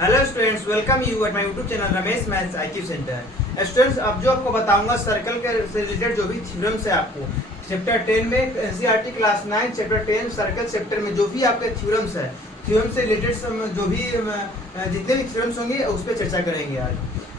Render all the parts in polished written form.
Hello students, welcome you at my YouTube channel Ramesh maths IQ centre. Students, अब जो आपको बताऊंगा सर्कल के से रिलेटेड जो भी थ्योरम्स है आपको चैप्टर 10 में NCERT class 9 chapter 10 circle chapter में जो भी आपके थ्योरम्स है, थ्योरम से रिलेटेड जो भी जितने भी थ्योरम्स होंगे उस पर चर्चा करेंगे आज।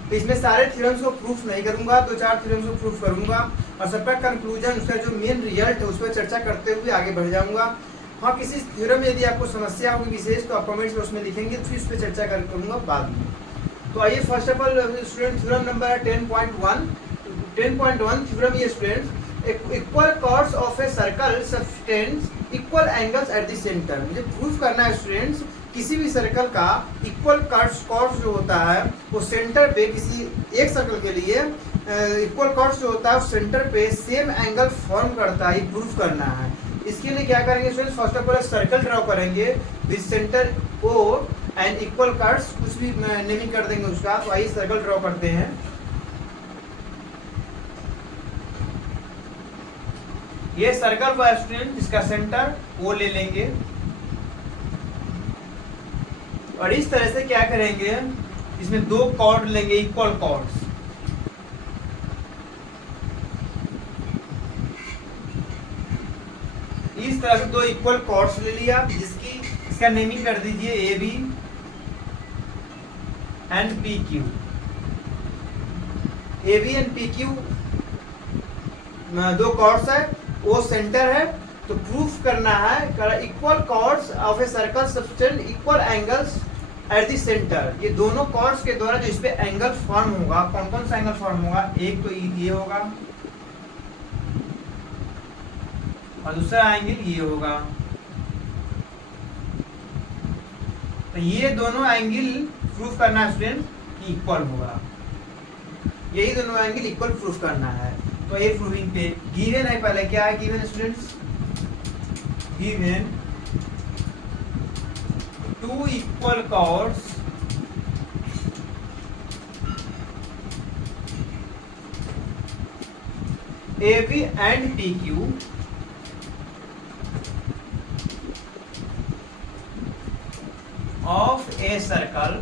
तो इसमें सारे थ्योरम्स को प्रूफ नहीं करूंगा, दो चार थ्योरम्स को प्रूफ करूंगा और सबका कंक्लूजन, उसका जो मेन रिजल्ट है उस पर चर्चा करते हुए आगे बढ़ जाऊंगा। हाँ, किसी थ्योरम में यदि आपको समस्या होगी विशेष तो आप कमेंट्स में उसमें लिखेंगे, फिर उस पर चर्चा करूंगा बाद में। तो आइए first of all student theorem number है 10.1। 10.1 थ्योरम ये students equal chords of a circle subtends equal angles at the centre. मुझे प्रूफ करना है स्टूडेंट्स, किसी भी सर्कल का इक्वल कॉर्ड्स जो होता है वो सेंटर पे, किसी एक सर्कल के लिए इक्वल कॉर्ड्स जो होता है वो सेंटर पे सेम एंगल फॉर्म करता है, ये प्रूफ करना है। इसके लिए क्या करेंगे students, first of all circle draw करेंगे with centre O and equal cuts, कुछ भी नेमिंग कर देंगे उसका। तो आइए सर्कल ड्रॉ करते हैं। ये सर्कल हुआ स्टूडेंट जिसका सेंटर ओ ले लेंगे और इस तरह से क्या करेंगे, इसमें दो कॉर्ड लेंगे, इक्वल कॉर्ड्स। इस तरह से दो इक्वल कॉर्ड्स ले लिया, जिसकी इसका नेमिंग कर दीजिए A B and P Q. A B and P Q दो कॉर्ड्स है, वो सेंटर है। तो प्रूफ करना है equal chords of a circle subtend equal angles at the centre. ये दोनों कॉर्ड्स के द्वारा जो इस पे एंगल फॉर्म होगा, कौन कौन सा एंगल फॉर्म होगा, एक तो ये होगा और दूसरा एंगल ये होगा। तो ये दोनों एंगल प्रूफ करना है स्टूडेंट कि इक्वल होगा, यही दोनों एंगल इक्वल प्रूफ करना है। तो ये प्रूविंग पे गिवन है, पहले क्या है given students, given two equal chords AB and PQ of a circle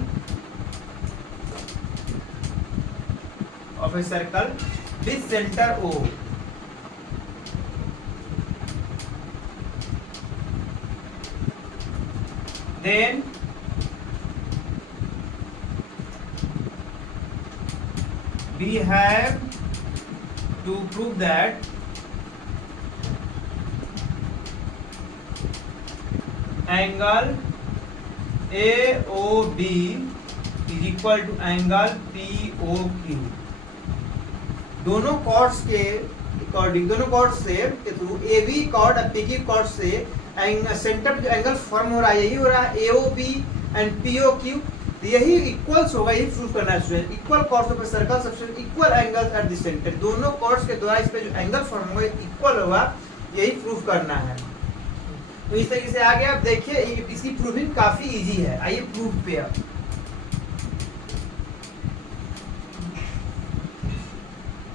with center O. Then we have to prove that angle AOB is equal to angle POQ। दोनों कॉर्ड्स के according, दोनों chords से के through AB chord और PQ chord से centre जो angle form हो रहा है यही हो रहा है AOB एंड POQ। यही इक्वल्स होगा, यही प्रूफ करना है student. Equal chords of a circle subtend equal angles at the centre, दोनों कॉर्ड्स के द्वारा इस पे जो एंगल फॉर्म होगा इक्वल होगा, यही प्रूफ करना है। तो इस तरीके से आगे आप देखिए, इसकी प्रूविंग काफी इजी है। आइए प्रूफ पे अब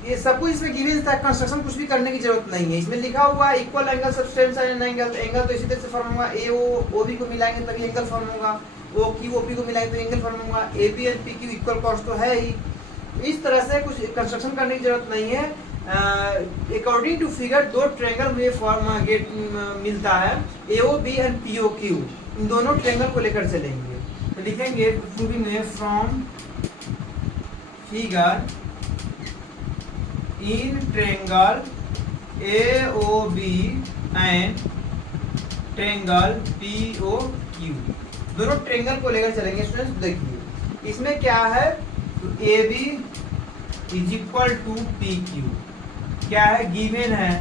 ये सब कुछ इसमें गिवन था, कंस्ट्रक्शन कुछ भी करने की जरूरत नहीं है। इसमें लिखा हुआ है equal angle substance and angle तो इसी तरह से फॉर्म होगा, ए ओ बी को मिलाएंगे तभी एंगल फॉर्म होगा, ओ क्यू ओ पी को मिलाएंगे तो एंगल फॉर्म होगा, A B and P Q equal chords तो है ही। इस तरह से कुछ कंस्ट्रक्शन करने की जरूरत नहीं है। अकॉर्डिंग टू फिगर दो ट्रायंगल में फॉर्म मिलता है, A O B and P O Q, इन दोनों ट्रायंगल को लेकर चलेंगे। तो लिखेंगे प्रूविंग में from figure in triangle AOB and triangle POQ, दोनों ट्रायंगल को लेकर चलेंगे स्टूडेंट्स। देखिए इसमें क्या है, तो AB is equal to PQ, क्या है गिवन है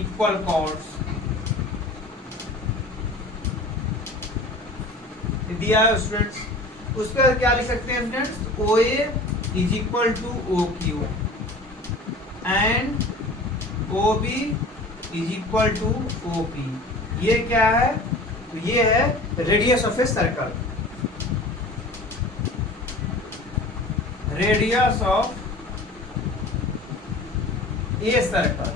इक्वल कॉर्ड्स दिया है स्टूडेंट्स। उसका क्या लिख सकते हैं students, OA is equal to OQ and OB is equal to OP। ये क्या है, तो ये है radius of a circle, radius of a circle.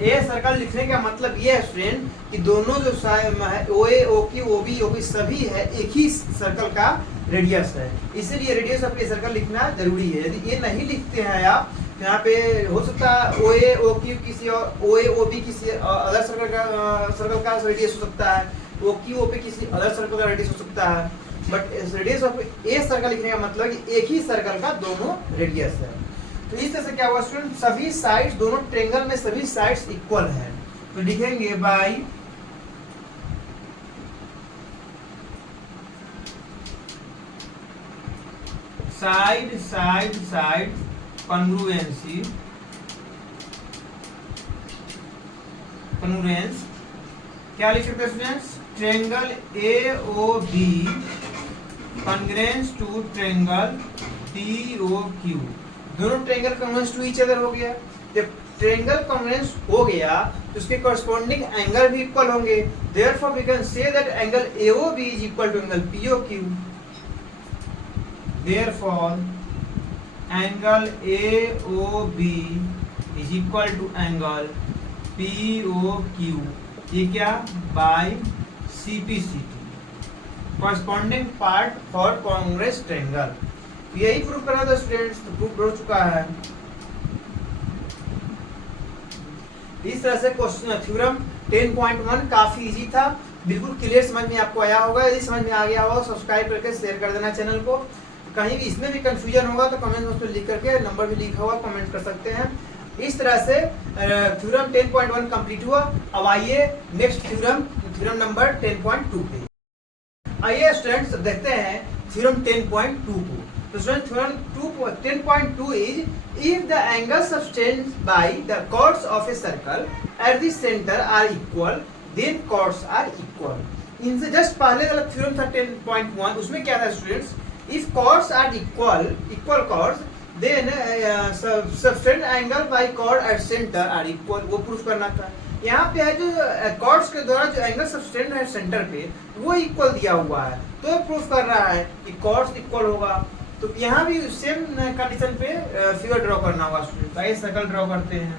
A circle लिखने का मतलब ये है स्टूडेंट कि दोनों जो O A, O Q, O B, O B सभी है एक ही सर्कल का रेडियस है, इसीलिए रेडियस ऑफ ए सर्कल लिखना जरूरी है। यदि ये नहीं लिखते हैं आप, यहाँ पे हो सकता है ओ ए, ओ क्यू किसी और, ओ ए, ओ बी किसी अदर सर्कल का रेडियस हो सकता है, ओ क्यू, ओ पी किसी अदर सर्कल का रेडियस हो सकता है, but radius of a circle लिखने का मतलब कि एक ही सर्कल का दोनों रेडियस है। तो इस तरह से क्या हुआ स्टूडेंट, सभी साइड्स, दोनों ट्रायंगल में सभी साइड्स इक्वल है, तो लिखेंगे by side side side congruency, congruence क्या लिख सकते हैं students, triangle A O B congruence to triangle D O Q, दोनों triangle congruence to each other हो गया। जब ट्रायंगल कॉन्ग्रुएंस हो गया तो उसके कॉरस्पॉन्डिंग एंगल भी इक्वल होंगे, therefore we can say that angle AOB is equal to angle POQ, therefore angle AOB is equal to angle POQ, ये क्या, by CPCT, corresponding part for congruence triangle. यही proof करना था students, तो proof हो चुका है। इस तरह से क्वेश्चन थ्योरम 10.1 काफी इजी था, बिल्कुल क्लियर समझ में आपको आया होगा। यदि समझ में आ गया होगा सब्सक्राइब करके शेयर कर देना चैनल को। कहीं भी इसमें भी कंफ्यूजन होगा तो कमेंट बॉक्स में लिख करके, नंबर भी लिखा हुआ, कमेंट कर सकते हैं। इस तरह से थ्योरम 10.1 कंप्लीट हुआ। अब आइए नेक्स्ट थ्योरम नंबर 10.2 पे। आइए स्टूडेंट्स देखते हैं थ्योरम 10.2 को। तो student theorem 10.2 is if the angles subtended by the chords of a circle at the center are equal, then chords are equal। इनसे जस्ट पहले वाला थ्योरम था 10.1, उसमें क्या था students, if chords are equal chords, then subtended angle by chord at center are equal, वो proof करना था। यहाँ पे है जो chords के द्वारा जो एंगल सबटेंड है सेंटर पे वो इक्वल दिया हुआ है, तो प्रूफ कर रहा है कि chords इक्वल होगा। तो यहाँ भी सेम कंडीशन पे फिगर ड्रॉ करना होगा स्टूडेंट। आइए सर्कल ड्रॉ करते हैं।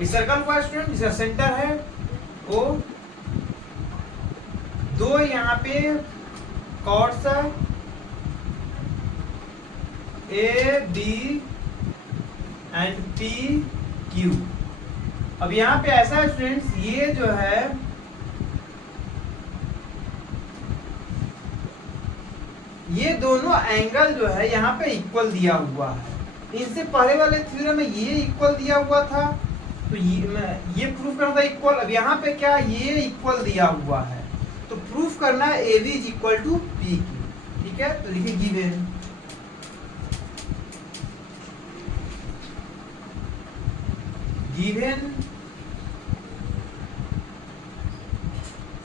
इस सर्कल का स्टूडेंट इसका सेंटर है ओ, दो यहाँ पे कॉर्ड्स है A B and P Q. अब यहाँ पे ऐसा है स्टूडेंट्स, ये जो है ये दोनों एंगल जो है यहाँ पे इक्वल दिया हुआ है। इनसे पहले वाले थ्योरम में ये इक्वल दिया हुआ था, तो ये प्रूफ करना था इक्वल। अब यहाँ पे क्या, ये इक्वल दिया हुआ है, तो प्रूफ करना है A B is equal to P Q. ठीक है, तो लिखिए given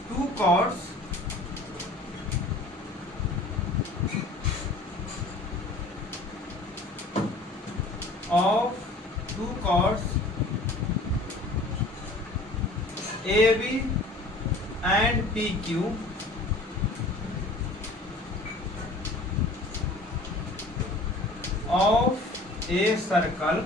two chords of two chords AB and PQ of a circle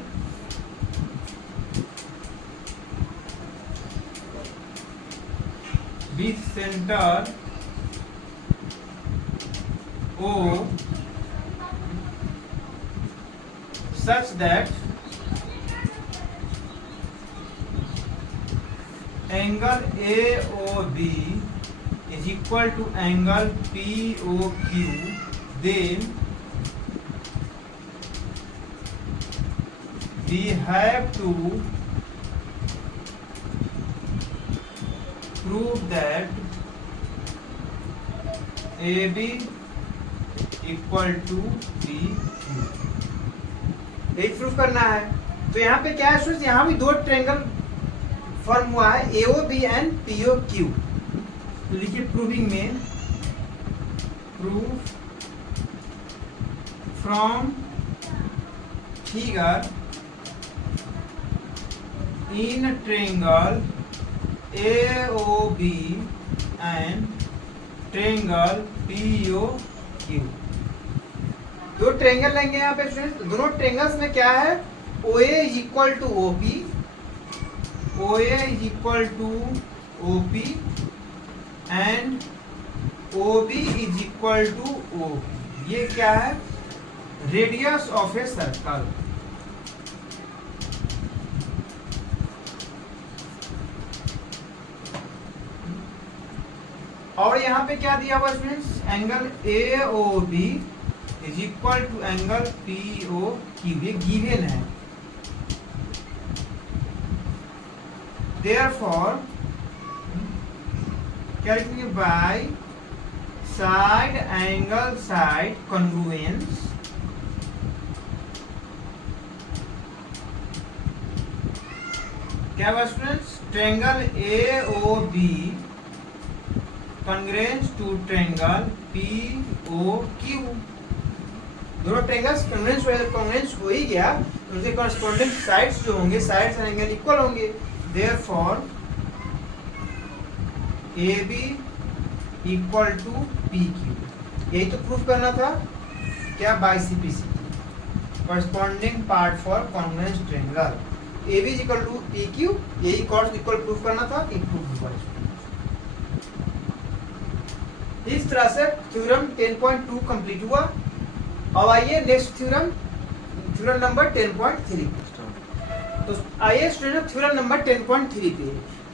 with center O such that angle AOB is equal to angle POQ, then we have to prove that AB equal to PQ। यही proof करना है। तो यहाँ पे क्या है, यहाँ भी दो ट्रायंगल फॉर्म हुआ है AO B and PO Q. तो लिखिए प्रूविंग में, proof from figure in triangle AO B and triangle PO Q. दो ट्रेंगल लेंगे यहाँ पे स्टूडेंट, दोनों ट्रेंगल्स में क्या है, OA is equal to OP, OA is equal to OP and OB is equal to OP। ये क्या है, रेडियस ऑफ ए सर्कल। और यहाँ पे क्या दिया हुआ students, angle AOB is equal to angle POQ, ये गिवन है। देयरफॉर क्या लिखेंगे, by side angle side congruence क्या हुआ students, triangle AOB congruence to triangle POQ। दोनों ट्रायंगल्स कॉन्ग्रुएंस हो ही गया, उनके कॉरस्पॉन्डिंग साइड्स जो होंगे, साइड्स एंड एंगल इक्वल होंगे। Therefore AB equal to PQ, यही तो प्रूफ करना था क्या, by CPC corresponding part for congruence triangle. AB is equal to PQ, यही कॉर्ड इक्वल प्रूफ करना था कि प्रूफ हुआ। इस तरह से थ्योरम 10.2 कंप्लीट हुआ। अब आइए नेक्स्ट थ्योरम, थ्योरम नंबर 10.3। तो आइए स्टूडेंट थ्योरम नंबर 10.3 पे।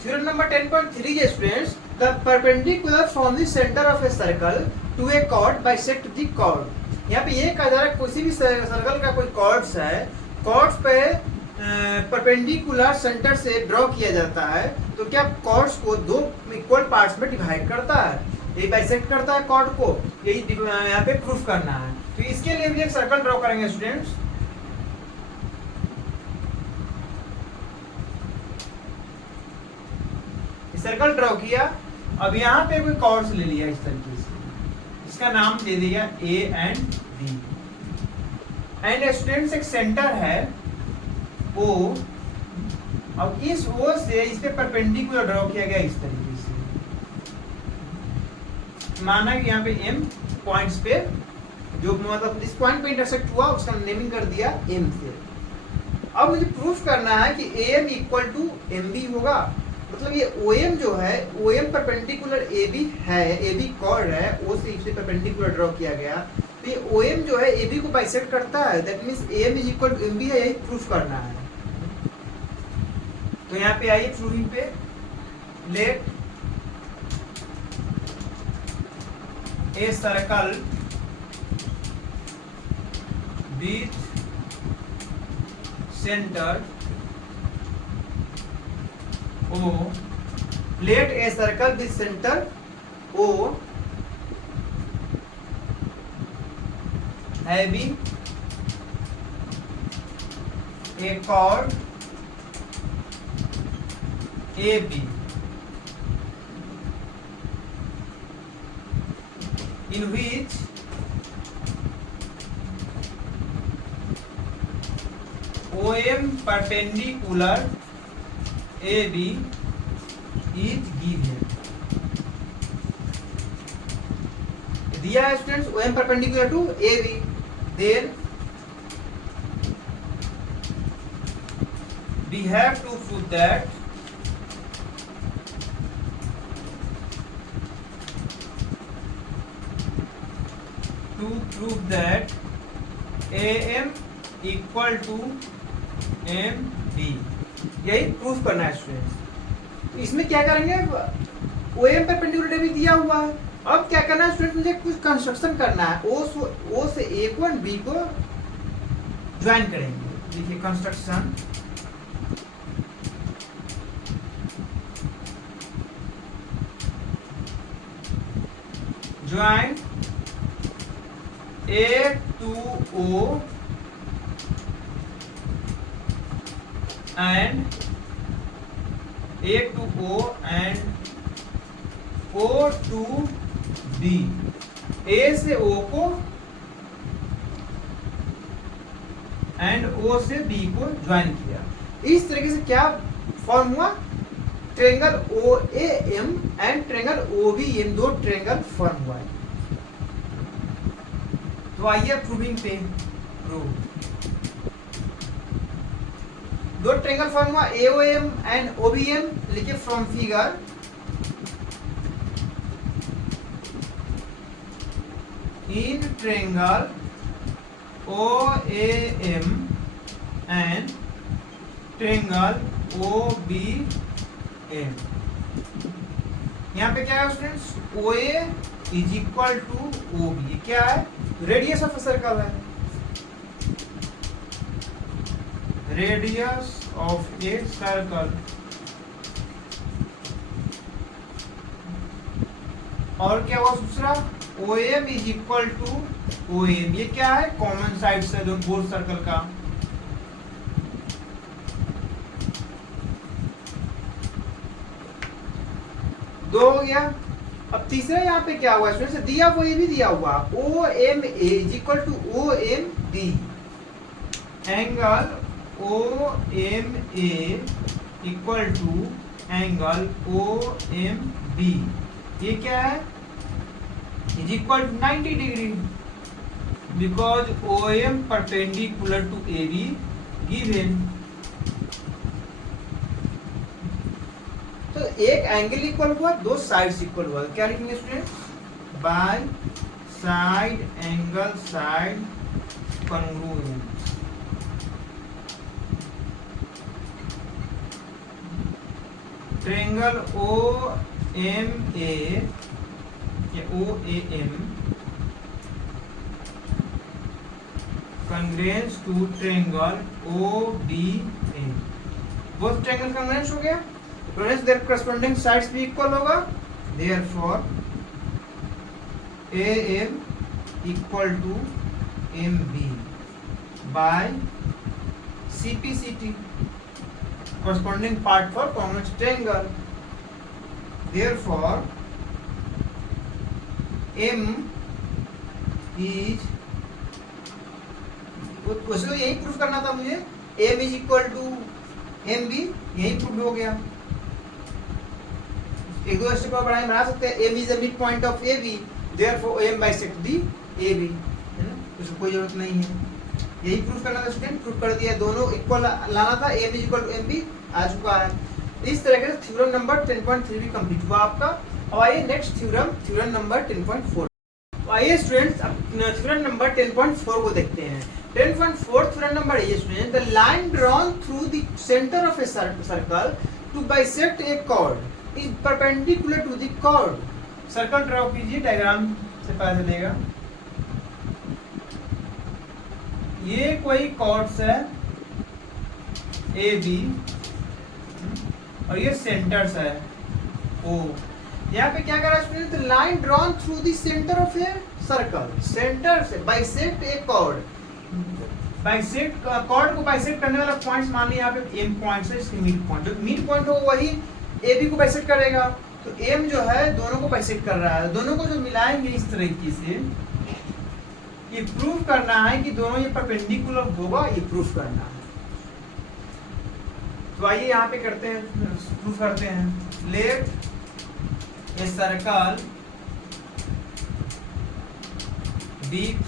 थ्योरम नंबर 10.3 के students, the perpendicular from the centre of a circle to a chord bisect the chord. यहाँ पे ये कहा जा रहा है किसी भी सर्कल का कोई कॉर्ड्स है, कॉर्ड्स पे परपेंडिकुलर सेंटर से ड्रॉ किया जाता है, तो क्या कॉर्ड्स को दो इक्वल पार्ट्स में डिवाइड करता है, ये बाइसेक्ट करता है कॉर्ड को, यही यहाँ पे प्रूफ करना है। तो इसके लिए भी एक सर्कल ड्रॉ करेंगे स्टूडेंट्स। सर्कल ड्रॉ किया, अब यहाँ पे कोई कॉर्ड्स ले लिया इस तरीके से, इसका नाम दे दिया A and B। And students एक सेंटर है O, अब इस O से इस पे परपेंडिकुलर ड्रॉ किया गया इस तरीके से, माना कि यहाँ पे M पॉइंट्स पे जो मतलब इस पॉइंट पे इंटरसेक्ट हुआ उसका नेमिंग कर दिया M से। अब मुझे प्रूफ करना है कि AM इक्वल टू MB होगा, मतलब ये OM जो है, OM परपेंडिकुलर AB है, AB कॉर्ड है, O से इसे परपेंडिकुलर ड्रॉ किया गया, तो ये OM जो है AB को बाइसेक्ट करता है, that means AM is equal to MB है, यही प्रूफ करना है। तो यहाँ पे आइए प्रूविंग पे, let a circle with centre O, let a circle with center O having a chord AB in which OM perpendicular AB is given। दिया है students OM perpendicular to AB, then we have to prove that AM equal to MB, यही proof करना है students. तो इसमें क्या करेंगे, OM perpendicular भी दिया हुआ है, अब क्या करना है स्टूडेंट, मुझे कुछ कंस्ट्रक्शन करना है, O से A को और B को ज्वाइन करेंगे। देखिए construction, join A to O and A to O and O to B, A से O को एंड O से B को ज्वाइन किया। इस तरीके से क्या फॉर्म हुआ, triangle OAM and triangle OBM, दो ट्रायंगल फॉर्म हुआ है। तो आइए प्रूविंग पे प्रूव। दो triangle formula AOM and OBM लिखिए from figure. In triangle OAM and triangle OBM, यहाँ पे क्या है students, OA is equal to OB, क्या है, रेडियस ऑफ सर्कल है, रेडियस ऑफ ए सर्कल। और क्या हुआ दूसरा, OM is equal to OM, ये क्या है, कॉमन साइड्स है दोनों बोथ सर्कल का। दो हो गया। अब तीसरा यहाँ पे क्या हुआ स्टूडेंट्स, दिया वो ये भी दिया हुआ OMA is equal to OMD, angle OMA equal to angle OMB, ये क्या है, is equal to 90 degree, because OM perpendicular to AB given. तो एक एंगल इक्वल हुआ, दो साइड्स इक्वल हुआ, क्या लिखेंगे student, bye side angle side congruent. Triangle OMA या OAM congruence to triangle OBM, both triangle congruence हो गया, congruence their corresponding sides भी equal होगा, therefore AM equal to MB by CPCT, corresponding part for congruence triangle, therefore M is, वैसे तो यही proof करना था मुझे, M is equal to MB, यही प्रूफ हो गया। एक दो स्टेप और बना सकते हैं, M is the mid point of AB, therefore M bisect the AB, है ना, उसको कोई जरूरत नहीं है, यही प्रूफ करना था स्टूडेंट, प्रूफ कर दिया, दोनों इक्वल लाना था, M is equal to MB आ चुका है। इस तरह से थ्योरम नंबर 10.3 भी कंप्लीट हुआ आपका। अब आइए नेक्स्ट थ्योरम, थ्योरम नंबर 10.4। आइए स्टूडेंट्स थ्योरम नंबर 10.4 को देखते हैं। 10.4 थ्योरम नंबर है student, the line drawn through the centre of a circle to bisect a chord is perpendicular to the chord. Circle draw कीजिए, डायग्राम से पता चलेगा। ये कोई कॉर्ड्स है AB और ये सेंटर्स है O। यहाँ पे क्या कर रहा है student, line drawn through the centre of a circle, centre से bisect a chord, bisect cord को बाइसेक्ट करने वाला पॉइंट्स मान लिया यहाँ पे M पॉइंट है, इसकी मिड पॉइंट, जो मिड पॉइंट हो वही AB को बाइसेक्ट करेगा, तो M जो है दोनों को बाइसेक्ट कर रहा है, दोनों को जो मिलाएंगे इस तरीके से, ये प्रूव करना है कि दोनों ये परपेंडिकुलर होगा, ये प्रूव करना है। तो आइए यहाँ पे करते हैं, प्रूफ करते हैं। Let a circle with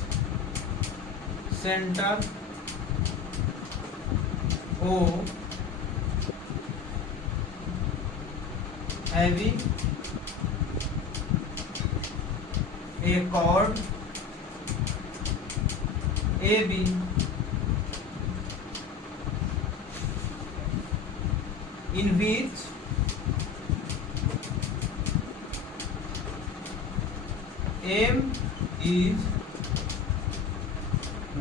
centre O having a chord AB in which M is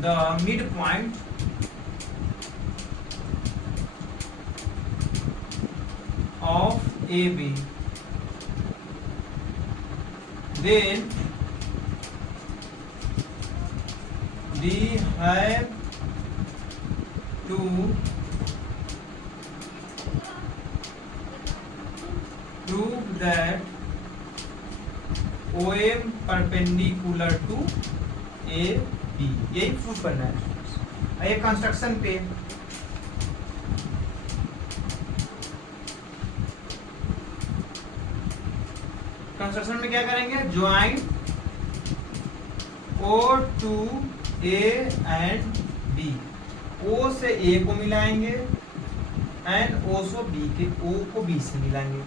the midpoint of AB, then we have to prove that OM perpendicular to AB, यही प्रूफ करना है। आइए कंस्ट्रक्शन पे, construction में क्या करेंगे, join O to A and B, O से A को मिलाएंगे एंड O से B के O को B से मिलाएंगे।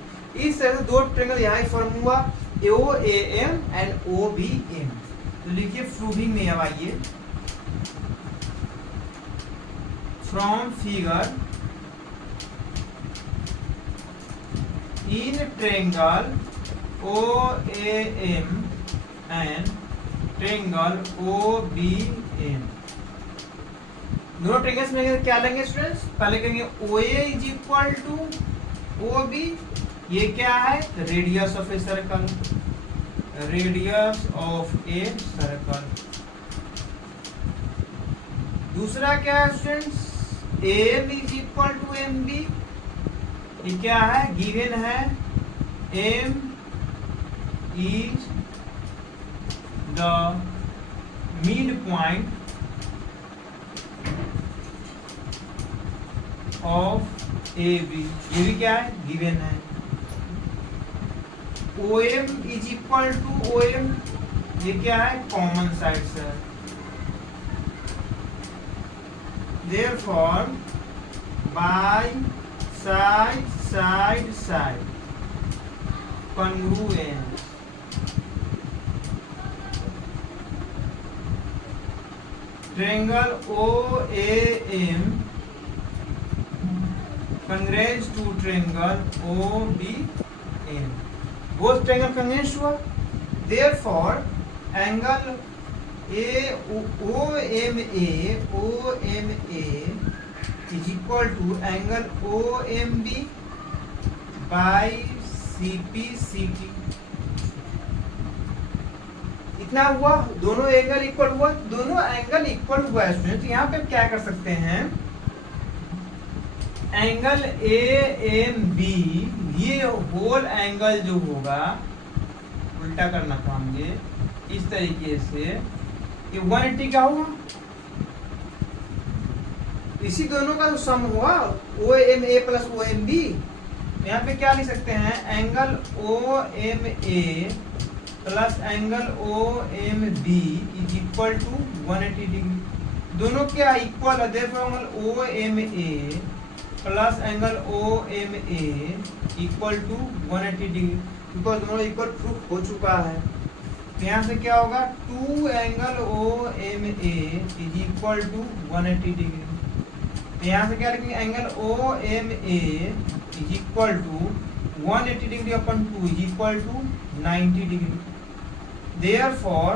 इस तरह से दो ट्रायंगल यहाँ फॉर्म हुआ, OAM एंड OBM। तो लिखिए प्रूविंग में अब आइए, from figure in triangle OAM and triangle OBM, दोनों ट्रायंगल्स में क्या लेंगे स्टूडेंट्स? पहले कहेंगे OA is equal to OB, ये क्या है? Radius of a circle, radius of a circle. दूसरा क्या है students? AM is equal to MB, ये क्या है? गिवन है M is the mid point of AB, ये भी क्या है? गिवन है। OM is equal to OM, ये क्या है? कॉमन साइड से। Therefore by side congruence, triangle OAM congruence to triangle OBM, both triangle congruence हुआ। Therefore angle OMA is equal to angle OMB by CPCT। इतना हुआ, दोनों angle equal हुआ, दोनों एंगल इक्वल हुआ है स्टूडेंट। यहाँ पे क्या कर सकते हैं? एंगल AMB, ये होल एंगल जो होगा, उल्टा करना था मुझे, इस तरीके से ये 180 क्या हुआ? इसी दोनों का जो सम हुआ OMA प्लस OMB। यहाँ पे क्या लिख सकते हैं? Angle OMA plus angle OMB is equal to 180 degree. दोनों क्या इक्वल है? देखो angle OMA plus angle OMA equal to 180 degree, because दोनों इक्वल प्रूफ हो चुका है। तो यहाँ से क्या होगा? 2 angle OMA is equal to 180 degree. तो यहाँ से क्या लिखेंगे? Angle OMA is equal to 180 degree upon 2 is equal to 90 degree. Therefore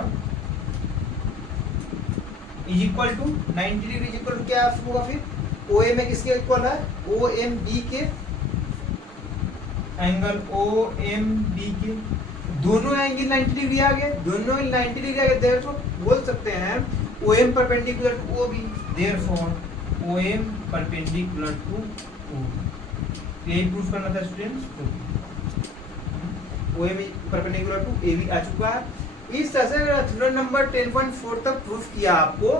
is equal to 90 degree is equal to क्या होगा फिर? OMA किसके इक्वल है? OMB के, एंगल OMB के। दोनों एंगल 90 डिग्री आ गए, दोनों 90 डिग्री आ गए। देयरफॉर बोल सकते हैं OM perpendicular to OB, therefore OM perpendicular to OB। यही प्रूफ करना था students. OM perpendicular to AB आ चुका है। इस तरह से थ्योरम नंबर 10.4 तक प्रूफ किया आपको।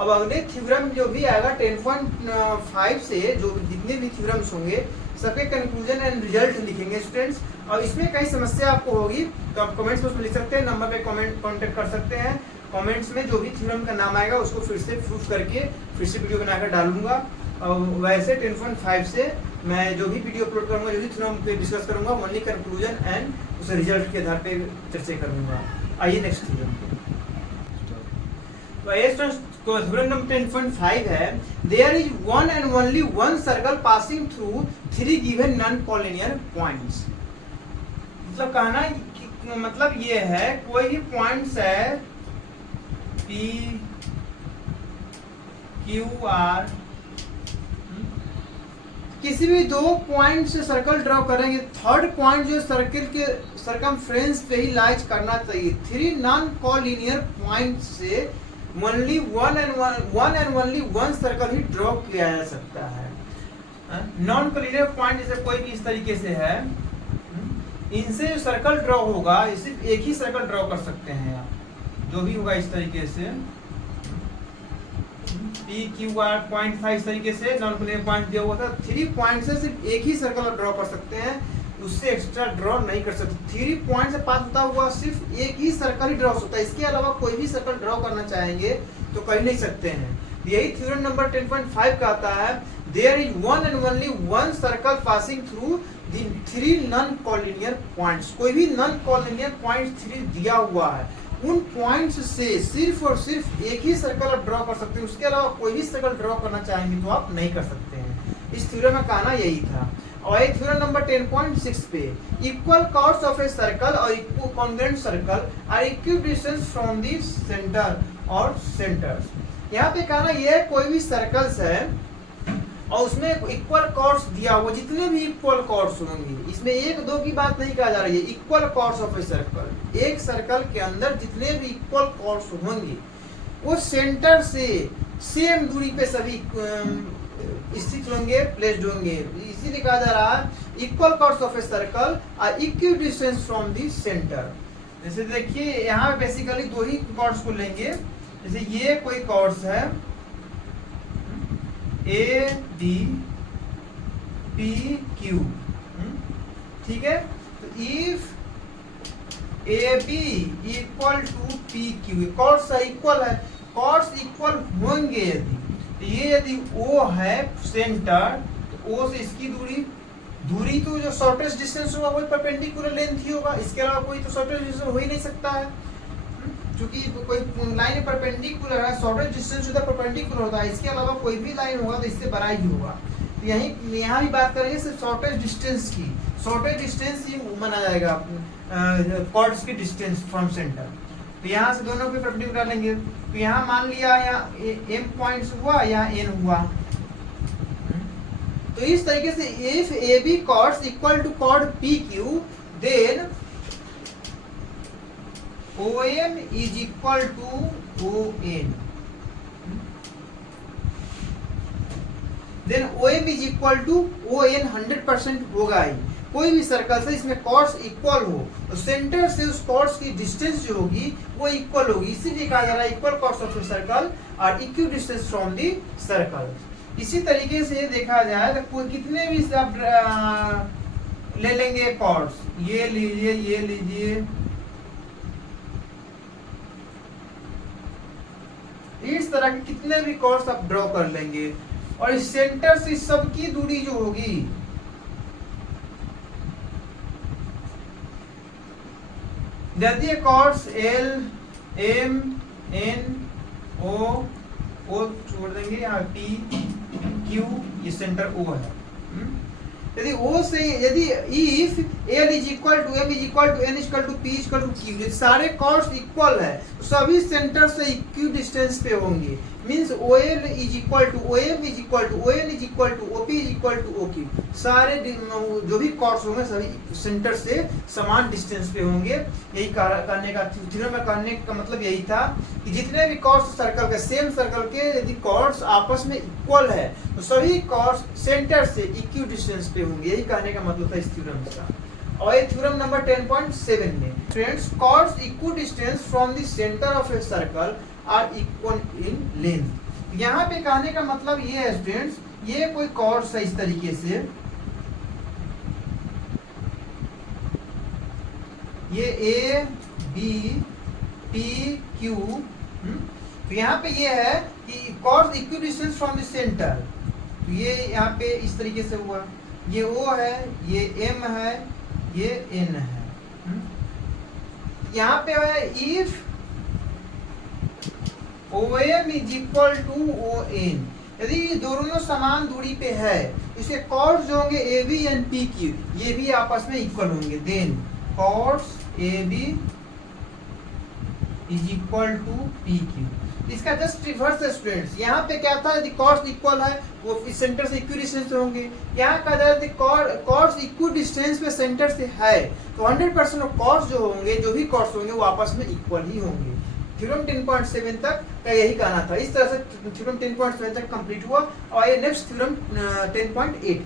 अब अगले थ्योरम जो भी आएगा 10.5 से, जो जितने भी थ्योरम्स होंगे सबके कंक्लूजन एंड रिजल्ट लिखेंगे स्टूडेंट्स। और इसमें कई समस्या आपको होगी तो आप कमेंट्स में लिख सकते हैं, नंबर पे कांटेक्ट कर सकते हैं। कमेंट्स में जो भी थ्योरम का नाम आएगा उसको फिर से प्रूफ करके फिर से वीडियो बनाकर डालूंगा। और वैसे 10.5 से मैं जो भी वीडियो अपलोड करूंगा, जो भी थ्योरम पे डिस्कस करूंगा, ओनली कंक्लूजन एंड उस रिजल्ट के आधार पे चर्चा करूंगा। आइए नेक्स्ट थ्योरम पे। तो थ्योरम नंबर 10.5 है, there is one and only one circle passing through 3 given non collinear points. मतलब कहना मतलब ये है, कोई भी पॉइंट्स है P Q R, किसी भी दो पॉइंट से सर्कल ड्रॉ करेंगे, थर्ड पॉइंट जो सर्कल के सरकमफ्रेंस पे ही लाइज करना चाहिए। 3 नॉन कॉलिनियर पॉइंट से only one and only one circle he draw किया जा सकता है। नॉन कॉलिनियर पॉइंट जैसे कोई भी इस तरीके से है, इनसे जो सर्कल ड्रॉ होगा सिर्फ एक ही सर्कल ड्रॉ कर सकते हैं आप, जो भी होगा इस तरीके से। PQR पॉइंट था इस तरीके से, नॉन कॉलिनियर पॉइंट दिया हुआ था। 3 पॉइंट से सिर्फ एक ही सर्कल ड्रॉ कर सकते हैं। उससे एक्स्ट्रा ड्रॉ नहीं कर सकते। 3 पॉइंट से पास होता हुआ सिर्फ एक ही सर्कल ही ड्रॉ हो सकता है, इसके अलावा कोई भी सर्कल ड्रॉ करना चाहेंगे तो कर नहीं सकते हैं। यही थ्योरम नंबर 10.5 कहता है there is one and only one circle passing through the 3 non collinear points. कोई भी नॉन कॉलिनियर पॉइंट 3 दिया हुआ है, उन पॉइंट्स से सिर्फ और सिर्फ एक ही सर्कल आप ड्रॉ कर सकते हैं, उसके अलावा कोई भी सर्कल ड्रॉ करना चाहेंगे तो आप नहीं कर सकते हैं। इस थ्योरम में कहना यही था। और एक थ्योरम नंबर 10.6 पे equal chords of a circle और equal congruent circle are equidistance from the center और सेंटर्स। यहाँ पे कहना ये कोई भी सर्कल्स है और उसमें इक्वल कॉर्ड्स दिया हुआ, जितने भी इक्वल कॉर्ड्स होंगे, इसमें एक दो की बात नहीं कहा जा रही है, equal chords of a circle, एक सर्कल के अंदर जितने भी इक्वल कॉर्ड्स होंगे वो सेंटर से सेम दूरी पे सभी स्थित होंगे, प्लेस्ड होंगे। इसीलिए कहा जा रहा है equal chords of a circle are equidistance from the centre. जैसे देखिए यहाँ बेसिकली दो ही कॉर्ड्स को लेंगे, जैसे ये कोई कॉर्ड्स है ए डी पी क्यू, ठीक है। तो if A B equal to P Q, chords equal है, कॉर्ड्स इक्वल होंगे यदि ओ है सेंटर, तो ओ से इसकी दूरी तो जो शॉर्टेस्ट डिस्टेंस होगा वही परपेंडिकुलर लेंथ ही होगा, इसके अलावा कोई तो शॉर्टेस्ट डिस्टेंस हो ही नहीं सकता है, क्योंकि कोई लाइन परपेंडिकुलर है, शॉर्टेस्ट डिस्टेंस होता है परपेंडिकुलर होता है, इसके अलावा कोई भी लाइन होगा तो इससे बड़ा ही होगा। तो यही यहाँ भी बात करेंगे सिर्फ शॉर्टेस्ट डिस्टेंस की, शॉर्टेस्ट डिस्टेंस ही माना जाएगा कॉर्ड्स की डिस्टेंस फ्रॉम सेंटर। तो यहाँ से दोनों पे परपेंडिकुलर लेंगे, तो यहाँ मान लिया यहाँ m पॉइंट्स हुआ, यहाँ n हुआ। तो इस तरीके से if A B chords equal to chord P Q then OM is equal to ON, then OM is equal to ON 100% होगा ही। कोई भी सर्कल से इसमें कॉर्ड्स इक्वल हो तो सेंटर से उस कॉर्ड्स की डिस्टेंस जो होगी वो इक्वल होगी, इसीलिए कहा जा रहा है equal chords of circle are equal distance from the circle. इसी तरीके से देखा जाए तो कोई कितने भी आप ले लेंगे कॉर्ड्स, ये लीजिए, ये लीजिए, इस तरह के कितने भी कॉर्ड्स आप ड्रॉ कर लेंगे और इस सेंटर से सबकी दूरी जो होगी यदि chords L M N O छोड़ देंगे, यहाँ पी क्यू, ये सेंटर ओ है। यदि O से यदि if L is equal to M is equal to N is equal to P is equal to Q, सारे कॉर्ड्स इक्वल है तो सभी सेंटर से इक्वल डिस्टेंस पे होंगे, means OL is equal to OM is equal to ON is equal to OP is equal to OQ, सारे जो भी कॉर्ड्स होंगे सभी सेंटर से समान डिस्टेंस पे होंगे। यही करने का थ्योरम में करने का मतलब यही था कि जितने भी कॉर्ड्स सर्कल के सेम सर्कल के यदि कॉर्ड्स आपस में इक्वल है तो सभी कॉर्ड्स सेंटर से इक्वल डिस्टेंस पे होंगे, यही कहने का मतलब था इस थ्योरम का। और ये थ्योरम नंबर 10.7 में friends chords equal distance from the centre of a circle are equal in length. यहाँ पे कहने का मतलब ये है स्टूडेंट्स, ये कोई कॉर्ड्स है इस तरीके से, ये ए बी पी क्यू, तो यहाँ पे ये है कि chords equal distance from the centre, तो ये यहाँ पे इस तरीके से हुआ, ये O है, ये M है, ये N है। यहाँ पे है if OM is equal to ON, यदि दोनों समान दूरी पे है इसके कॉर्ड्स जो होंगे AB एंड PQ ये भी आपस में इक्वल होंगे, then chords AB is equal to PQ। इसका जस्ट रिवर्स है स्टूडेंट्स, यहाँ पे क्या था यदि कॉर्ड्स इक्वल है वो इस सेंटर से इक्वल डिस्टेंस पे होंगे, यहाँ कहा जाए यदि कॉर्ड्स इक्वल डिस्टेंस पे सेंटर से है तो 100% कॉर्ड्स जो होंगे, जो भी कॉर्ड्स होंगे वो आपस में इक्वल ही होंगे। थ्योरम 10.7 तक का यही कहना था। इस तरह से थ्योरम 10.7 तक कंप्लीट हुआ। और ये नेक्स्ट थ्योरम 10.8।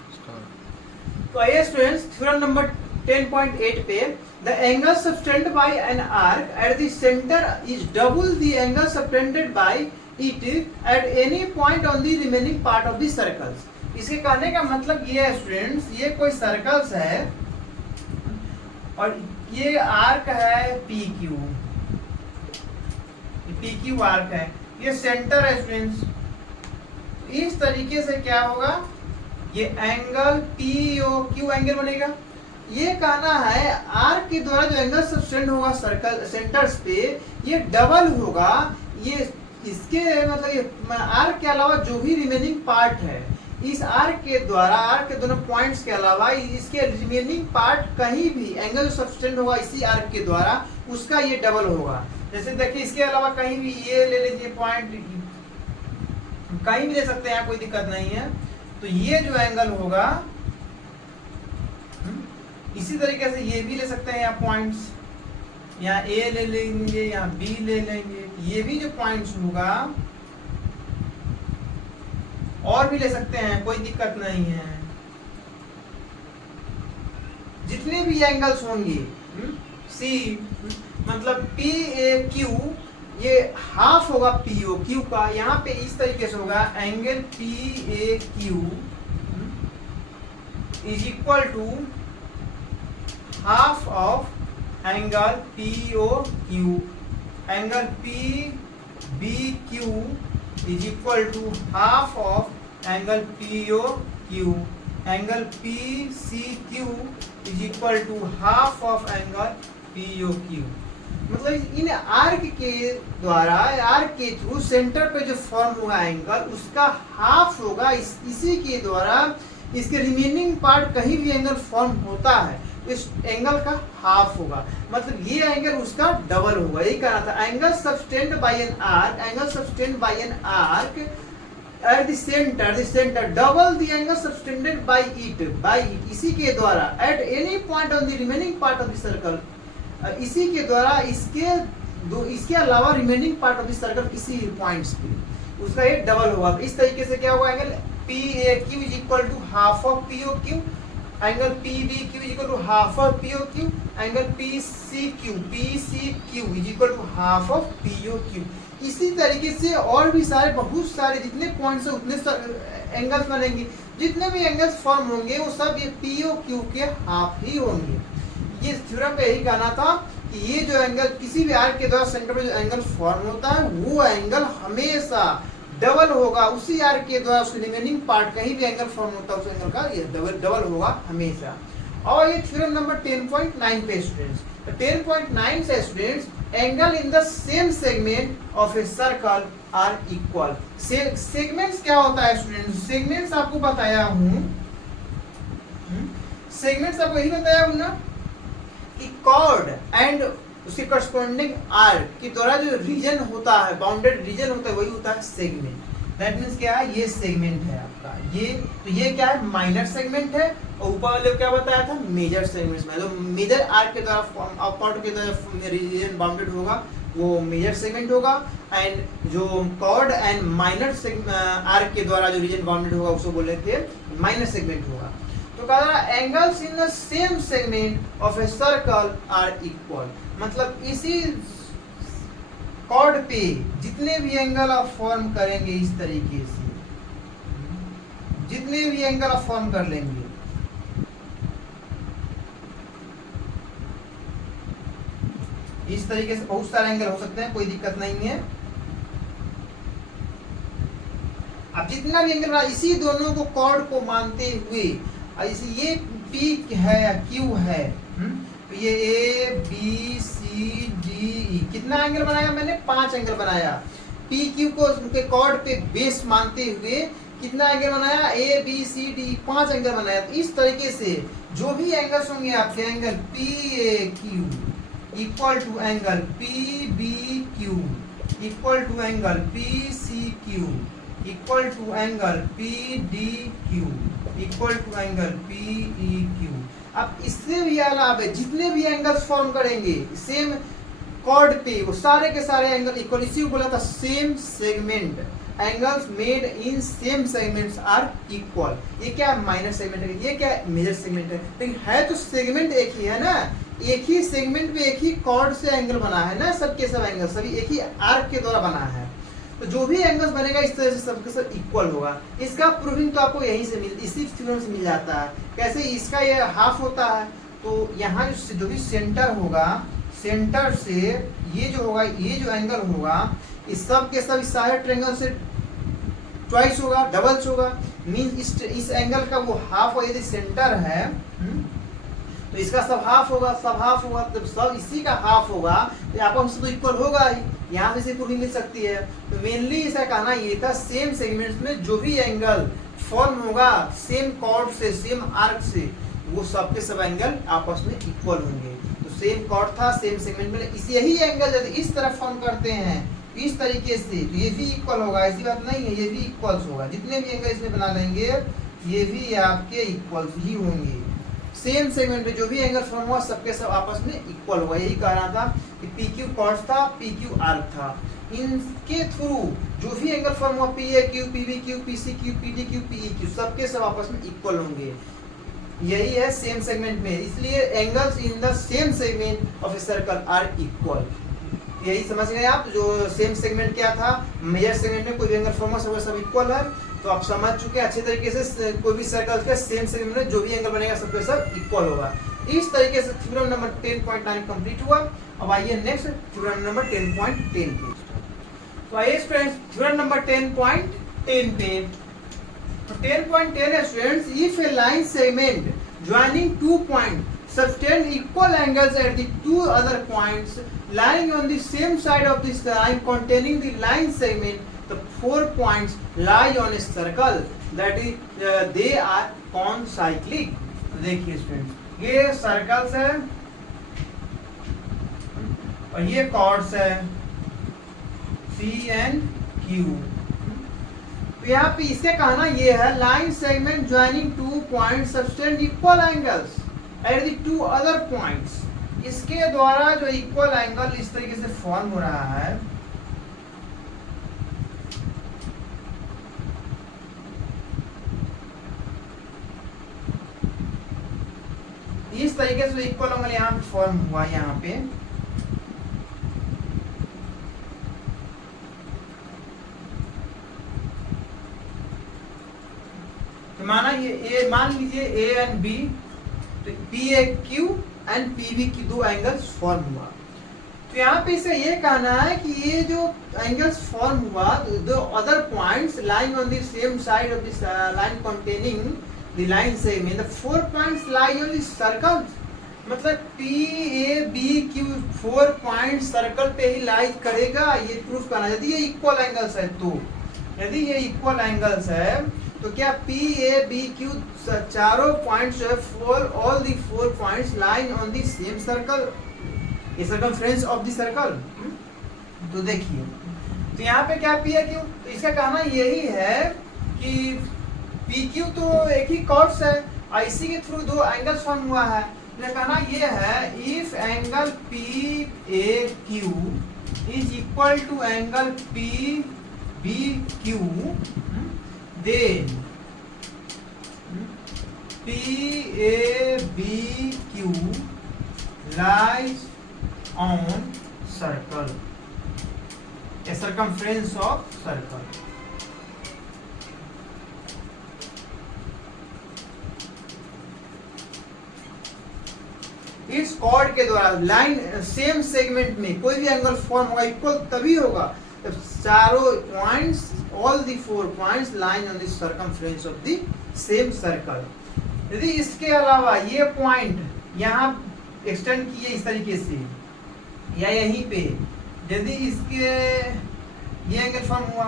तो आइए स्टूडेंट्स थ्योरम नंबर 10.8 पे the angle subtended by an arc at the center is double the angle subtended by it at any point on the remaining part of the circles। इसके कहने का मतलब ये है students, ये कोई सर्कल्स है, और ये आर्क है P Q, P Q arc है, ये सेंटर है स्टूडेंट्स। इस तरीके से क्या होगा, ये angle P O Q angle बनेगा। ये कहना है आर्क के द्वारा जो एंगल सब्टेंड होगा सर्कल सेंटर्स पे, ये डबल होगा। ये इसके मतलब ये आर्क के अलावा जो भी रिमेनिंग पार्ट है, इस आर्क के द्वारा, आर्क के दोनों पॉइंट्स के अलावा इसके रिमेनिंग पार्ट कहीं भी एंगल सब्टेंड होगा इसी आर्क के द्वारा, उसका ये डबल होगा। जैसे देखिए इसके अलावा कहीं भी ये ले लीजिए पॉइंट, कहीं भी ले सकते हैं, कोई दिक्कत नहीं है। तो ये जो एंगल होगा, इसी तरीके से ये भी ले सकते हैं, यहाँ पॉइंट्स, यहाँ ए ले लेंगे, यहाँ बी ले लेंगे, ये भी जो पॉइंट्स होगा और भी ले सकते हैं, कोई दिक्कत नहीं है। जितने भी एंगल्स होंगे सी, मतलब पी ए क्यू, ये हाफ होगा पी ओ क्यू का। यहाँ पे इस तरीके से होगा angle P A Q is equal to half of angle P O Q. Angle P B Q is equal to half of angle P O Q. Angle P C Q is equal to half of angle P O Q. मतलब in arc के द्वारा, arc के through centre पे जो form होगा angle, उसका half होगा इसी के द्वारा। इसके रिमेनिंग पार्ट कहीं भी एंगल फॉर्म होता है, इस एंगल का हाफ होगा, मतलब ये एंगल उसका डबल होगा। यही कहना था, angle subtend by an arc, angle subtend by an arc at the centre double the angle subtended by it, इसी के द्वारा at any point on the remaining part of the circle, इसी के द्वारा इसके अलावा remaining part of the circle किसी points पे उसका ये डबल होगा। इस तरीके से क्या होगा, angle P A Q is equal to half of P O Q, angle P B Q is equal to half of P O Q, angle P C Q is equal to half of P O Q. इसी तरीके से और भी सारे, बहुत सारे जितने points है उतने एंगल्स बनेंगे। जितने भी एंगल्स फॉर्म होंगे वो सब ये पी ओ क्यू के हाफ ही होंगे। ये थ्योरम पे यही कहना था कि ये जो एंगल किसी भी आर्क के द्वारा सेंटर में जो एंगल फॉर्म होता है, वो एंगल हमेशा डबल होगा उसी आर्क के द्वारा। उसके रिमेनिंग पार्ट कहीं भी एंगल फॉर्म होता है, उस एंगल का ये डबल होगा हमेशा। और ये थ्योरम नंबर 10.9 पे स्टूडेंट्स, तो 10.9 से students, angle in the same segment of a circle are equal. Segments क्या होता है स्टूडेंट्स, सेगमेंट्स आपको बताया हूं, सेगमेंट्स आपको यही बताया हूं ना कि कॉर्ड एंड उसके करस्पॉन्डिंग आर्क के द्वारा जो रीजन होता है, बाउंडेड रीजन होता है, वही होता है सेगमेंट। दैट मींस क्या है, ये सेगमेंट है आपका, ये तो ये क्या है, माइनर सेगमेंट है। और ऊपर वाले क्या बताया था, मेजर सेगमेंट्स में। तो मेजर आर्क के द्वारा फॉर्म पार्ट के द्वारा रीजन बाउंडेड होगा, वो मेजर सेगमेंट होगा। एंड जो कॉर्ड एंड माइनर आर्क के द्वारा जो रीजन बाउंडेड होगा, उसको बोले थे माइनर सेगमेंट होगा। तो कह रहा है angles in the same segment of a circle are equal, मतलब इसी कॉर्ड पे जितने भी एंगल आप फॉर्म करेंगे, इस तरीके से जितने भी एंगल आप फॉर्म कर लेंगे, इस तरीके से बहुत सारे एंगल हो सकते हैं, कोई दिक्कत नहीं है। अब जितना भी एंगल, इसी दोनों को कॉर्ड को मानते हुए, ये P है या Q है, तो ये A B C D E कितना एंगल बनाया मैंने, 5 एंगल बनाया। P Q को उनके कॉर्ड पे बेस मानते हुए कितना एंगल बनाया, A B C D E 5 angle बनाया। तो इस तरीके से जो भी एंगल्स होंगे आपके, angle P A Q equal to angle P B Q equal to angle P C Q equal to angle P D Q equal to angle P E Q. अब इससे भी अलावा जितने भी एंगल्स फॉर्म करेंगे same chord पे, वो सारे के सारे एंगल इक्वल, इसी को बोला था same segment. Angles made in same segments are equal. ये क्या माइनर सेगमेंट है, ये क्या मेजर सेगमेंट है, लेकिन है तो सेगमेंट एक ही है ना। एक ही सेगमेंट पे एक ही कॉर्ड से एंगल बना है ना, सबके सब एंगल सभी एक ही आर्क के द्वारा बना है। तो जो भी एंगल्स बनेगा इस तरह से सबके सब इक्वल होगा। इसका प्रूविंग तो आपको यहीं से इसी थ्योरम से मिल जाता है। कैसे, इसका ये हाफ होता है, तो यहाँ जो भी सेंटर होगा, सेंटर से ये जो होगा, ये जो एंगल होगा, इस सब के सब इस सारे ट्रायंगल से ट्वाइस होगा, डबल्स होगा। मीन इस एंगल का वो हाफ होगा, यदि सेंटर है तो इसका सब हाफ होगा, सब हाफ होगा, जब सब इसी का हाफ होगा तो आपस में तो इक्वल होगा ही, यहाँ से पूरी मिल सकती है। तो मेनली इसका कहना ये था, सेम सेगमेंट्स में जो भी एंगल फॉर्म होगा सेम कॉर्ड से, सेम आर्क से, वो सब के सब एंगल आपस में इक्वल होंगे। तो सेम कॉर्ड था, सेम सेगमेंट में, इस यही एंगल यदि इस तरफ फॉर्म करते हैं इस तरीके से, तो ये भी इक्वल होगा, ऐसी बात नहीं है, ये भी इक्वल होगा। जितने भी एंगल इसमें बना लेंगे ये भी आपके इक्वल ही होंगे। सेम सेगमेंट में जो भी एंगल फॉर्म हुआ सबके सब आपस में इक्वल होगा। यही कह रहा था कि पी क्यू कॉर्ड था, पी क्यू आर्क था, इनके थ्रू जो भी एंगल फॉर्म हुआ, P A Q, P B Q, P C Q, P D Q, P E Q, सबके सब आपस में इक्वल होंगे। यही है सेम सेगमेंट में, इसलिए angles in the same segment of a circle are equal. यही समझ गए आप, जो सेम सेगमेंट क्या था, मेजर सेगमेंट में कोई भी एंगल फॉर्म हुआ सब इक्वल है। तो आप समझ चुके हैं अच्छे तरीके से, कोई भी सर्कल के सेम सेगमेंट में जो भी एंगल बनेगा सबके सब इक्वल होगा। इस तरीके से थ्योरम नंबर 10.9 कंप्लीट हुआ। अब आइए नेक्स्ट थ्योरम नंबर 10.10 पे। तो आइए स्टूडेंट्स थ्योरम नंबर 10.10 पे। तो 10.10 है students, if A line segment joining two point subtend equal angles at the two other points lying on the same side of this line containing the line segment, the 4 points lie on a circle that is they are concyclic। देखिए students, ये circles है और ये chords है P and Q। तो यहाँ पे इसके कहना ये है, line segment joining two points subtend equal angles at the two other points. इसके द्वारा जो इक्वल एंगल इस तरीके से फॉर्म हो रहा है, इस तरीके से इक्वल एंगल यहाँ पे फॉर्म हुआ, यहाँ पे तो माना ये मान लीजिए ए एंड बी, तो P A Q and P B की दो एंगल्स फॉर्म हुआ। तो यहाँ पे इसे ये कहना है कि ये जो एंगल्स फॉर्म हुआ, दो other points lying on the same side of this line containing the line segment, the 4 points lie on the circle. मतलब P A B Q 4 point circle पे ही लाई करेगा, ये प्रूफ करना। यदि ये इक्वल एंगल्स है तो, यदि ये इक्वल एंगल्स है तो क्या पी ए बी क्यू चारों पॉइंट्स जो है, all the 4 points line on the same circle, ये सर्कमफ्रेंस ऑफ दी सर्कल। तो देखिए, तो यहाँ पे क्या पी ए क्यू, तो इसका कहना यही है कि पी क्यू तो एक ही कॉर्ड्स है और इसी के थ्रू दो एंगल्स फॉर्म हुआ है। तो कहना ये है, if angle P A Q is equal to angle P B Q, then PABQ lies on circle, a circumference of circle। इस कॉर्ड के द्वारा लाइन सेम सेगमेंट में कोई भी एंगल फॉर्म होगा, इक्वल तभी होगा जब चारों points, all the 4 points line on the circumference of the same circle. यदि इसके अलावा ये पॉइंट यहाँ एक्सटेंड किए इस तरीके से या यहीं पे, यदि इसके ये एंगल फॉर्म हुआ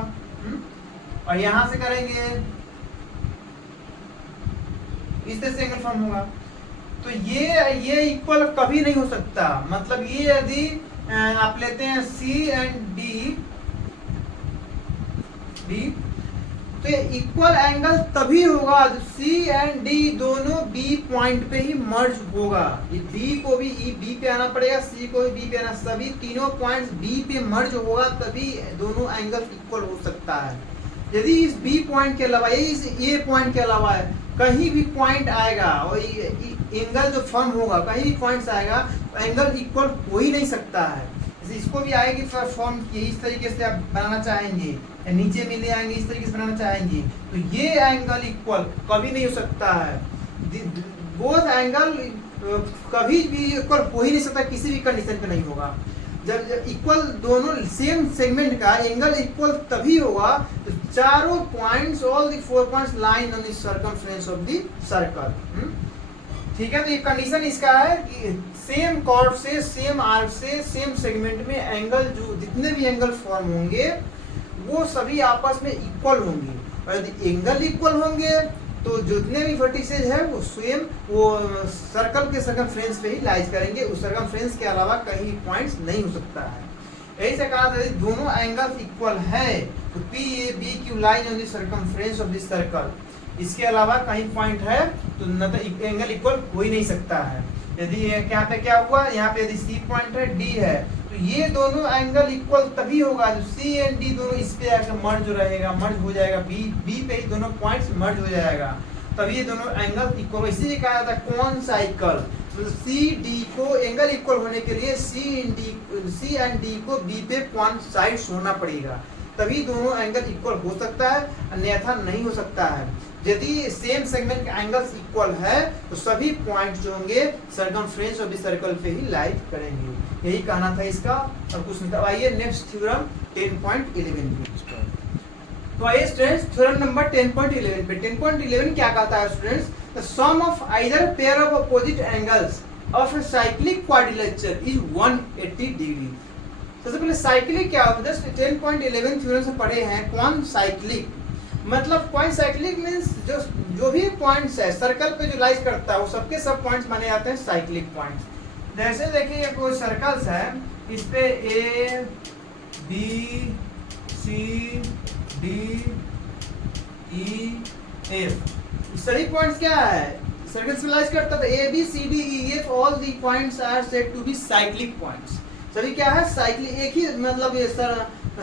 और यहाँ से करेंगे इस तरह से एंगल फॉर्म होगा, तो ये इक्वल कभी नहीं हो सकता। मतलब ये यदि आप लेते हैं सी एंड डी, तो इक्वल एंगल तभी होगा जब सी एंड डी दोनों बी पॉइंट पे ही मर्ज होगा। ये डी को भी बी पे आना पड़ेगा, सी को भी बी पे आना, सभी तीनों पॉइंट्स बी पे मर्ज होगा तभी दोनों एंगल इक्वल हो सकता है। यदि इस बी पॉइंट के अलावा, इस ए पॉइंट के अलावा कहीं भी पॉइंट आएगा और एंगल जो फॉर्म होगा, कहीं भी पॉइंट्स आएगा तो एंगल इक्वल हो ही नहीं सकता है। इसको भी आएगी फॉर्म की इस तरीके से आप बनाना चाहेंगे, या नीचे में ले आएंगे इस तरीके से बनाना चाहेंगे, तो ये एंगल इक्वल कभी नहीं हो सकता है। बोथ एंगल कभी भी इक्वल हो ही नहीं सकता, किसी भी कंडीशन पे नहीं होगा। जब इक्वल दोनों सेम सेगमेंट का एंगल इक्वल तभी होगा तो चारों points, all the 4 points line on the circumference of the circle. ठीक है, तो ये कंडीशन इसका है कि सेम कॉर्ड से, सेम आर्क से, सेम सेगमेंट में एंगल, जो जितने भी एंगल फॉर्म होंगे वो सभी आपस में इक्वल होंगे, और यदि एंगल इक्वल होंगे तो जितने भी वर्टिसेज है वो स्वयं वो सर्कल के सर्कमफ्रेंस पे ही लाइज करेंगे, उस सर्कमफ्रेंस के अलावा कहीं पॉइंट्स नहीं हो सकता है। यही से कहा था यदि दोनों एंगल्स इक्वल है तो P A B Q line on the circumference of this circle, इसके अलावा कहीं पॉइंट है तो न तो एंगल इक्वल हो ही नहीं सकता है। यदि यहाँ पे क्या हुआ, यहाँ पे यदि सी पॉइंट है, डी है, तो ये दोनों एंगल इक्वल तभी होगा जो सी एंड डी दोनों इस पे आकर मर्ज रहेगा, मर्ज हो जाएगा, बी पे ही दोनों पॉइंट्स मर्ज हो जाएगा, तभी ये दोनों एंगल इक्वल। इसीलिए कहा जाता है कौन सा इक्वल, तो सी डी को एंगल इक्वल होने के लिए सी एंड डी को बी पे पॉइंट साइड्स होना पड़ेगा, तभी दोनों एंगल इक्वल हो सकता है, अन्यथा नहीं हो सकता है। यदि सेम सेगमेंट के एंगल्स इक्वल है तो सभी पॉइंट्स जो होंगे सर्कमफ्रेंस ऑफ द सर्कल पे ही लाइज करेंगे। यही कहना था इसका, और कुछ नहीं था। आइए नेक्स्ट थ्योरम 10.11 तो आइए स्टूडेंट्स थ्योरम नंबर 10.11 पे। 10.11 क्या कहता है students, the sum of either pair of opposite angles of a cyclic quadrilateral is 180 degree. सबसे पहले साइक्लिक क्या होता है, 10.11 थ्योरम से पढ़े हैं। कौन साइक्लिक मतलब पॉइंट, साइक्लिक मींस जो भी पॉइंट्स है सर्कल पे जो लाइज करता है वो सबके सब पॉइंट्स माने जाते हैं साइक्लिक पॉइंट्स। जैसे देखिए ये कोई सर्कल्स है, इस पे A B C D E F, सभी पॉइंट्स क्या है सर्कल से लाइज करता है। A B C D E F all the points are said to be cyclic points. सभी क्या है साइक्लिक, एक ही मतलब ये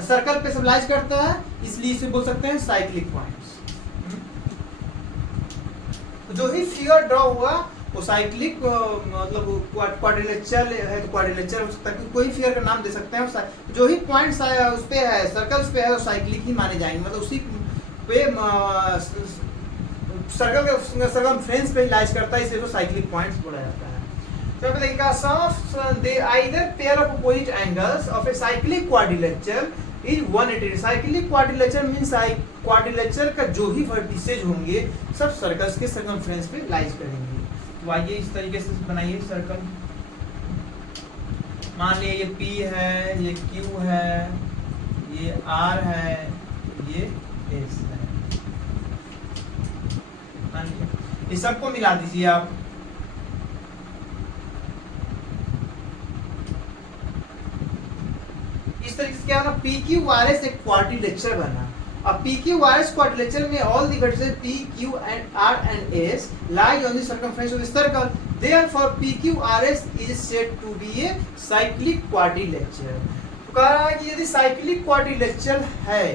सर्कल पे सब लाइज करता है, इसलिए इसे बोल सकते हैं साइक्लिक पॉइंट्स। तो जो ही फिगर ड्रॉ हुआ वो साइक्लिक मतलब क्वाड्रिलेटरल है तो क्वाड्रिलेटरल हो सकता है, कोई फिगर का नाम दे सकते हैं। जो ही पॉइंट्स उस पे है सर्कल्स पे है वो साइक्लिक ही माने जाएंगे, मतलब उसी पे सर्कल के सर्कमफ्रेंस पे लाइज करता है, इसलिए वो साइक्लिक पॉइंट्स बोला जाता है। तो देखिएगा sum of the either pair of opposite angles of a cyclic quadrilateral is 180। Cyclic quadrilateral means quadrilateral का जो भी वर्टिसेज होंगे सब सर्कल्स के सर्कमफ्रेंस पे लाइज करेंगे। तो आइए इस तरीके से बनाइए सर्कल। मान लिया ये P है, ये Q है, ये R है, ये S है। मान लिया इस सबको मिला दीजिए आप। इस तरीके से क्या होना, पी क्यू आर एस एक क्वाड्रिलेटरल बना। अब P Q R S quadrilateral में all the vertices P Q and R and S lies on the circumference of the circle, therefore P Q R S is said to be a cyclic quadrilateral. तो कह रहा है कि यदि cyclic quadrilateral है,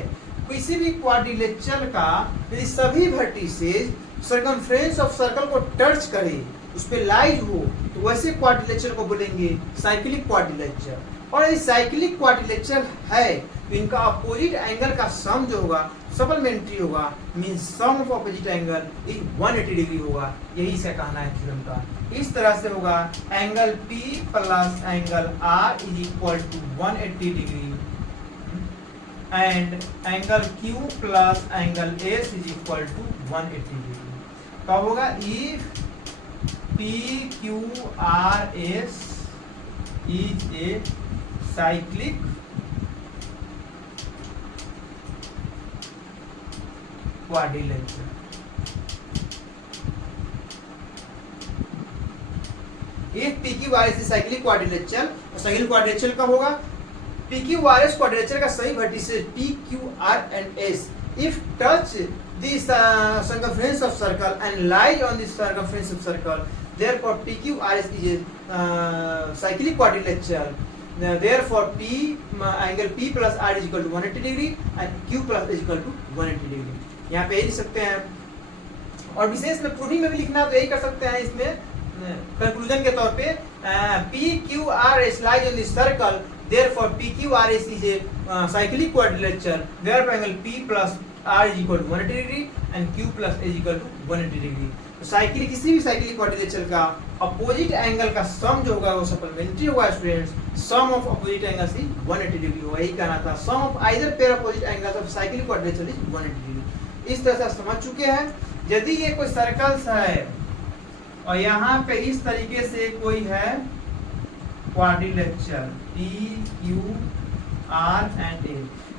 किसी भी क्वाड्रिलेटरल का यदि सभी वर्टिसेस सर्कमफ्रेंस ऑफ सर्कल को टच करे, उस पे लाइज हो, तो वैसे क्वाड्रिलेटरल को बोलेंगे साइक्लिक क्वाड्रिलेटरल। और ये साइक्लिक क्वाड्रिलेटरल है तो इनका अपोजिट एंगल का सम जो होगा सप्लीमेंट्री होगा, means sum of opposite angle is 180 degree होगा। यही से कहना है थ्योरम का। इस तरह से होगा angle P plus angle R is equal to 180 degree and angle Q plus angle S is equal to 180 degree. कब होगा, if P Q R S is a cyclic quadrilateral। If PQRS is cyclic quadrilateral, और cyclic quadrilateral कब होगा, PQRS quadrilateral का सही vertices P, Q, R and S if touch the circumference of circle and lie on the circumference of circle, therefore PQRS is a cyclic quadrilateral। Therefore angle P plus R is equal to 180 degree and Q plus is equal to 180 degree। यहाँ पे यही लिख सकते हैं, और विशेष में proving में भी लिखना तो यही कर सकते हैं। इसमें कंक्लूजन के तौर पे PQRS lies on the circle, therefore PQRS is a cyclic quadrilateral, therefore angle P plus R is equal to 180 degree and Q plus is equal to 180 degree। Cycle किसी भी साइकिल क्वाड्रिलेटरल का opposite angle का sum जो होगा वो supplementary होगा students, sum of opposite angles is 180 degree होगा, यही कहना था, sum of either pair opposite angles of cycle quadrilateral is 180 degree. इस तरह से आप समझ चुके हैं। यदि ये कोई सर्कल्स है और यहाँ पे इस तरीके से कोई है quadrilateral P Q R and A,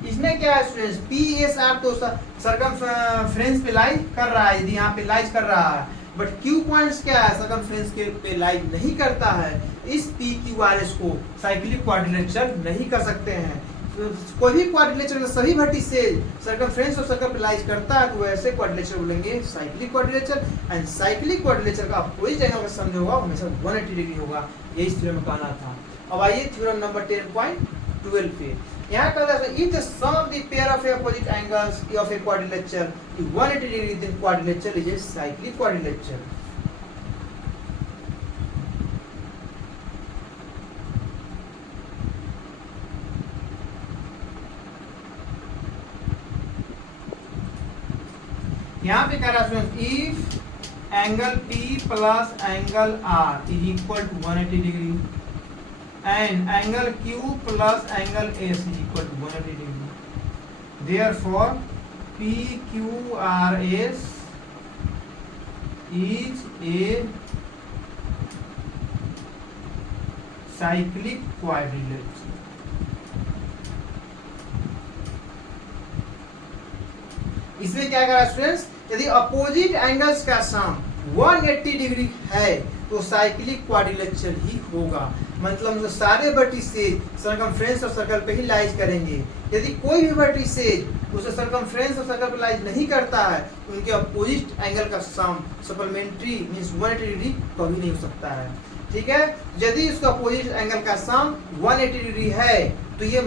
इसमें क्या है स्टूडेंट्स, P S R तो सर्कमफ्रेंस पे लाइज कर रहा है, यदि यहाँ पे लाइज कर रहा है, बट Q पॉइंट्स क्या है, सर्कमफ्रेंस के पे लाइज नहीं करता है, इस P Q R S को साइक्लिक क्वाड्रिलेटरल नहीं कर सकते हैं। तो कोई भी क्वाड्रिलेटरल सभी वर्टिसेज सर्कमफ्रेंस और सर्कल पे लाइज करता है तो वैसे क्वाड्रिलेटरल बोलेंगे cyclic quadrilateral, and cyclic quadrilateral का अपोजिट एंगल का सम जो होगा हमेशा 180 डिग्री होगा, यही थ्योरम में कहना था। अब आइए थ्योरम नंबर 10.12 पे, यहाँ कहता है if the sum of the pair of opposite angles of a quadrilateral is 180 degree then quadrilateral is a cyclic quadrilateral। यहाँ पे कह रहा है if angle P plus angle R is equal to 180 degree and angle Q plus angle S is equal to 180 degree, therefore PQRS is a cyclic quadrilateral। इसमें क्या करा students, यदि opposite angles का सम 180 डिग्री है तो साइक्लिक क्वाड्रिलेटरल ही होगा, मतलब सारे वर्टिसेज सर्कमफ्रेंस और सर्कल पे ही लाइज करेंगे। यदि कोई भी वर्टिसेज उसे सर्कमफ्रेंस और सर्कल पे लाइज नहीं करता है तो उनके अपोजिट एंगल का सम सप्लीमेंट्री मींस 180 डिग्री कभी नहीं हो सकता है। ठीक है, यदि उसका अपोजिट एंगल का सम 180 डिग्री है तो ये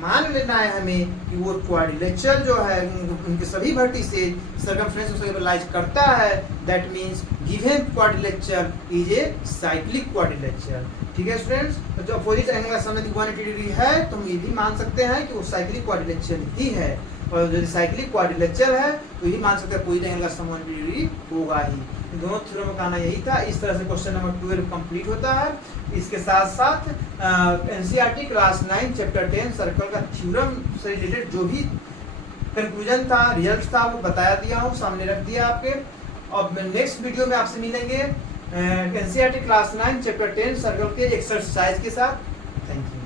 मान लेना है हमें कि वो क्वाड्रिलेटरल जो है उनके सभी वर्टिसेज सर्कमफ्रेंस और सर्कल पे लाइज करता है, that means given quadrilateral is a cyclic quadrilateral. ठीक है स्टूडेंट्स, तो जो अपोजिट एंगल का सम 180 डिग्री है तो हम ये भी मान सकते हैं कि वो साइक्लिक क्वाड्रिलेटरल ही है, और यदि साइक्लिक क्वाड्रिलेटरल है तो यही मान सकते हैं अपोजिट एंगल का सम 180 डिग्री होगा ही। दोनों थ्योरम का आना यही था। इस तरह से क्वेश्चन नंबर 12 कंप्लीट होता है। इसके साथ साथ एनसीईआरटी क्लास 9 चैप्टर 10 सर्कल का थ्योरम से रिलेटेड जो भी कंक्लूजन था, रिजल्ट था, वो बताया दिया हूँ, सामने रख दिया आपके। और नेक्स्ट वीडियो में आपसे मिलेंगे एनसीईआरटी क्लास 9 चैप्टर 10 सर्कल के एक्सरसाइज के साथ। Thank you.